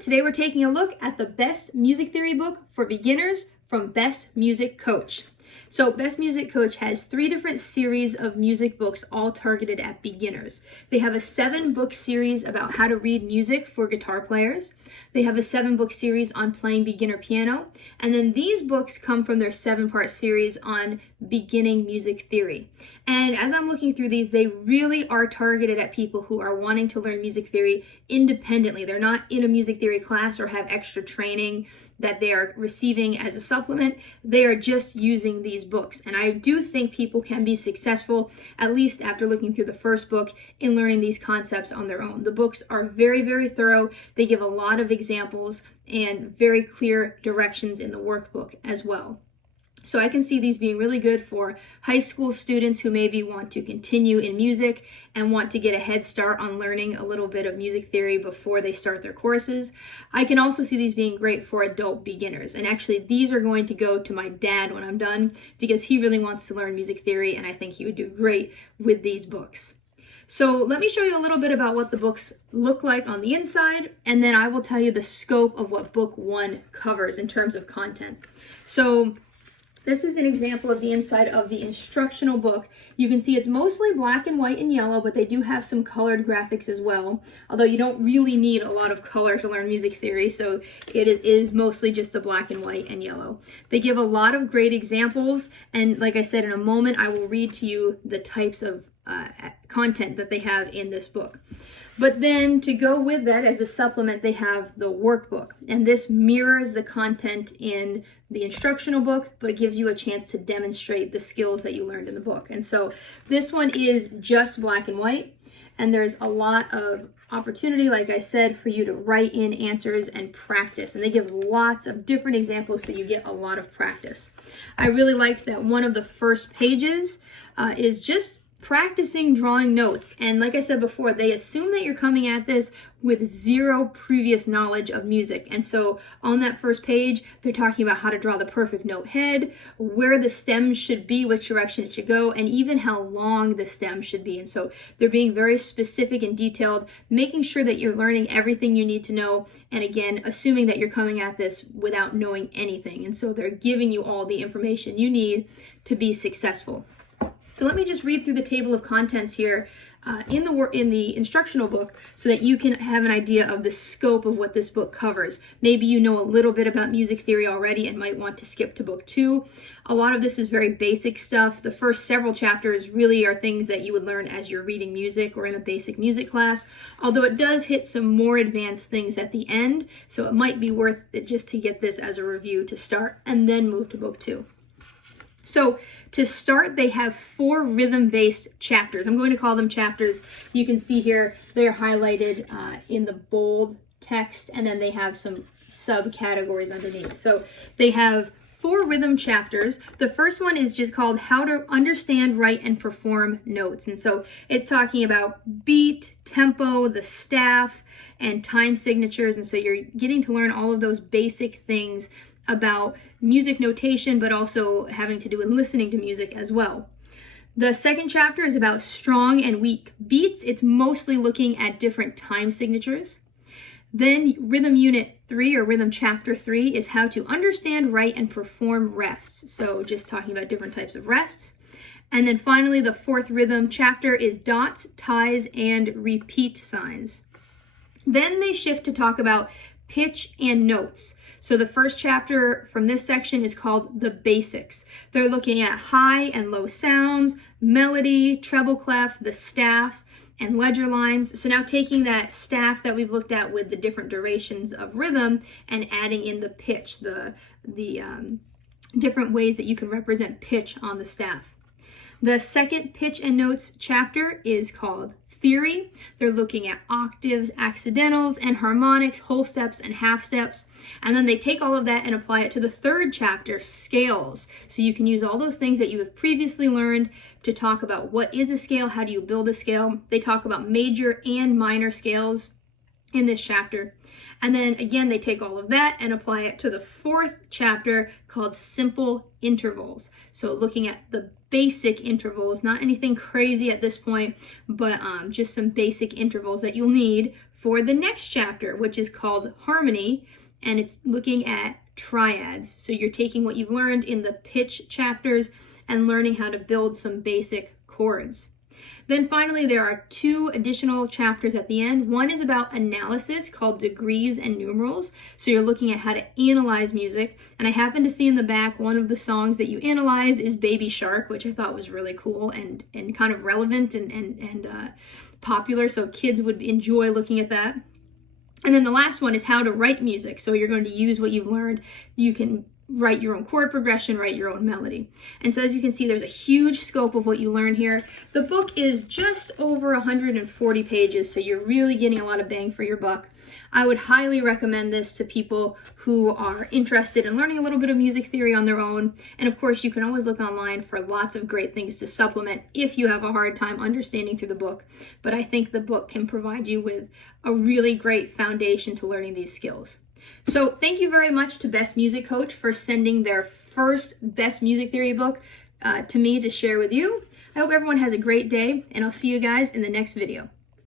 Today we're taking a look at the best music theory book for beginners from Best Music Coach. So Best Music Coach has 3 different series of music books all targeted at beginners. They have a 7-book series about how to read music for guitar players. They have a 7-book series on playing beginner piano. And then these books come from their 7-part series on beginning music theory. And as I'm looking through these, they really are targeted at people who are wanting to learn music theory independently. They're not in a music theory class or have extra training that they are receiving as a supplement. They are just using these books. And I do think people can be successful, at least after looking through the first book, in learning these concepts on their own. The books are very, very thorough. They give a lot of examples and very clear directions in the workbook as well. So I can see these being really good for high school students who maybe want to continue in music and want to get a head start on learning a little bit of music theory before they start their courses. I can also see these being great for adult beginners. And actually, these are going to go to my dad when I'm done because he really wants to learn music theory, and I think he would do great with these books. So let me show you a little bit about what the books look like on the inside, and then I will tell you the scope of what book 1 covers in terms of content. So this is an example of the inside of the instructional book. You can see it's mostly black and white and yellow, but they do have some colored graphics as well. Although you don't really need a lot of color to learn music theory, so it is mostly just the black and white and yellow. They give a lot of great examples, and like I said, in a moment I will read to you the types of content that they have in this book. But then to go with that as a supplement, they have the workbook. And this mirrors the content in the instructional book, but it gives you a chance to demonstrate the skills that you learned in the book. And so this one is just black and white. And there's a lot of opportunity, like I said, for you to write in answers and practice. And they give lots of different examples so you get a lot of practice. I really liked that one of the first pages is just practicing drawing notes. And like I said before, they assume that you're coming at this with 0 previous knowledge of music. And so on that first page, they're talking about how to draw the perfect note head, where the stem should be, which direction it should go, and even how long the stem should be. And so they're being very specific and detailed, making sure that you're learning everything you need to know. And again, assuming that you're coming at this without knowing anything. And so they're giving you all the information you need to be successful. So let me just read through the table of contents here in the instructional book so that you can have an idea of the scope of what this book covers. Maybe you know a little bit about music theory already and might want to skip to book 2. A lot of this is very basic stuff. The first several chapters really are things that you would learn as you're reading music or in a basic music class, although it does hit some more advanced things at the end, so it might be worth it just to get this as a review to start and then move to book 2. So to start, they have 4 rhythm-based chapters. I'm going to call them chapters. You can see here they're highlighted in the bold text, and then they have some subcategories underneath. So they have 4 rhythm chapters. The first one is just called How to Understand, Write, and Perform Notes. And so it's talking about beat, tempo, the staff, and time signatures. And so you're getting to learn all of those basic things about music notation, but also having to do with listening to music as well. The second chapter is about strong and weak beats. It's mostly looking at different time signatures. Then rhythm unit 3 or rhythm chapter 3 is how to understand, write, and perform rests. So just talking about different types of rests. And then finally, the 4th rhythm chapter is dots, ties, and repeat signs. Then they shift to talk about pitch and notes. So the first chapter from this section is called The Basics. They're looking at high and low sounds, melody, treble clef, the staff, and ledger lines. So now taking that staff that we've looked at with the different durations of rhythm and adding in the pitch, the different ways that you can represent pitch on the staff. The second pitch and notes chapter is called Theory. They're looking at octaves, accidentals, and harmonics, whole steps, and half steps. And then they take all of that and apply it to the 3rd chapter, Scales. So you can use all those things that you have previously learned to talk about what is a scale, how do you build a scale. They talk about major and minor scales in this chapter. And then again, they take all of that and apply it to the 4th chapter called Simple Intervals. So looking at the basic intervals, not anything crazy at this point, but just some basic intervals that you'll need for the next chapter, which is called Harmony, and it's looking at triads. So you're taking what you've learned in the pitch chapters and learning how to build some basic chords. Then finally, there are 2 additional chapters at the end. One is about analysis called Degrees and Numerals. So you're looking at how to analyze music. And I happen to see in the back one of the songs that you analyze is Baby Shark, which I thought was really cool and kind of relevant and popular. So kids would enjoy looking at that. And then the last one is how to write music. So you're going to use what you've learned. You can write your own chord progression, write your own melody. And so as you can see, there's a huge scope of what you learn here. The book is just over 140 pages, so you're really getting a lot of bang for your buck. I would highly recommend this to people who are interested in learning a little bit of music theory on their own. And of course, you can always look online for lots of great things to supplement if you have a hard time understanding through the book. But I think the book can provide you with a really great foundation to learning these skills. So thank you very much to Best Music Coach for sending their first Best Music Theory book to me to share with you. I hope everyone has a great day, and I'll see you guys in the next video.